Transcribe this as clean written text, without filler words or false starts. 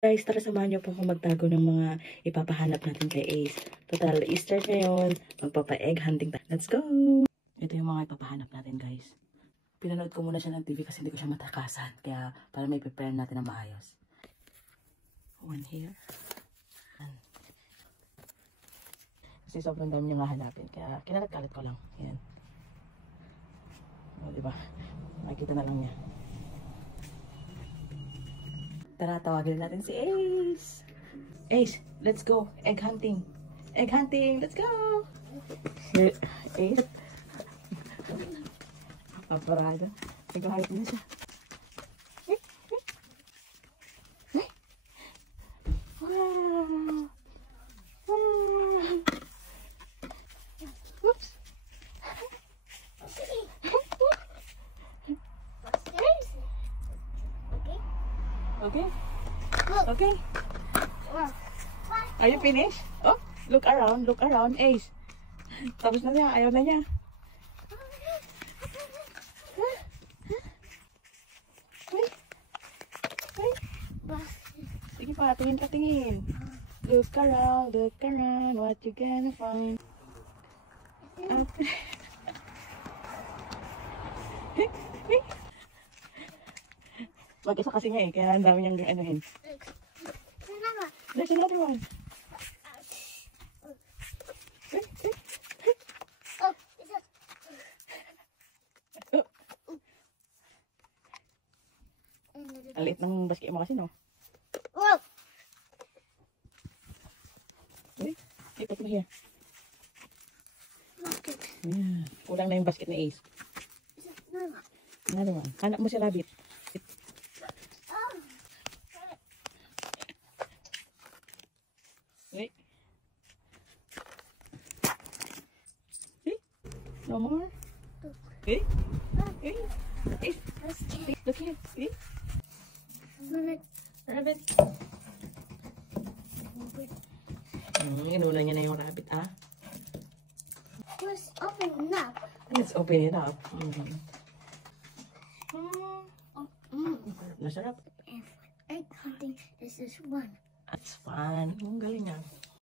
Guys, tara samahan niyo po akong magtago ng mga ipapahanap natin kay Ace. Total, Easter ngayon. Magpapa-egg hunting tayo. Let's go! Ito yung mga ipapahanap natin, guys. Pinanood ko muna siya ng TV kasi hindi ko siya matakasan. Kaya para may prepare natin na maayos. One here. Kasi sobrang dami niyang hahanapin. Kaya kinalat-kalit ko lang. Yan. O, diba? Makikita na lang niya. Tara, tawagin natin si Ace. Ace, let's go. Egg hunting. Egg hunting. Let's go. Ace. Paparada. Naghahanap na siya. Wow. Oops. Okay. Okay. Are you finished? Oh, look around. Look around, Ace. Tapos na niya. Ayaw na niya. Sige pa, tingin ka, tingin. Look around, what you gonna find? Mag-isa kasi nga eh, kaya ang dami niyang anuhin. There's another one. Ang liit ng basket mo kasi, no? Okay, put mo here. Yeah. Kulang na yung basket ni Ace. Another one. Hanap mo si Rabbit. Wait. See? No more? Okay? Okay? Look here. See? Rabbit. Inuna niya na yung rabbit, ah? Let's open it up. Let's open it up. Nasarap. Egg hunting, this is one. That's fun. Ang galing ah.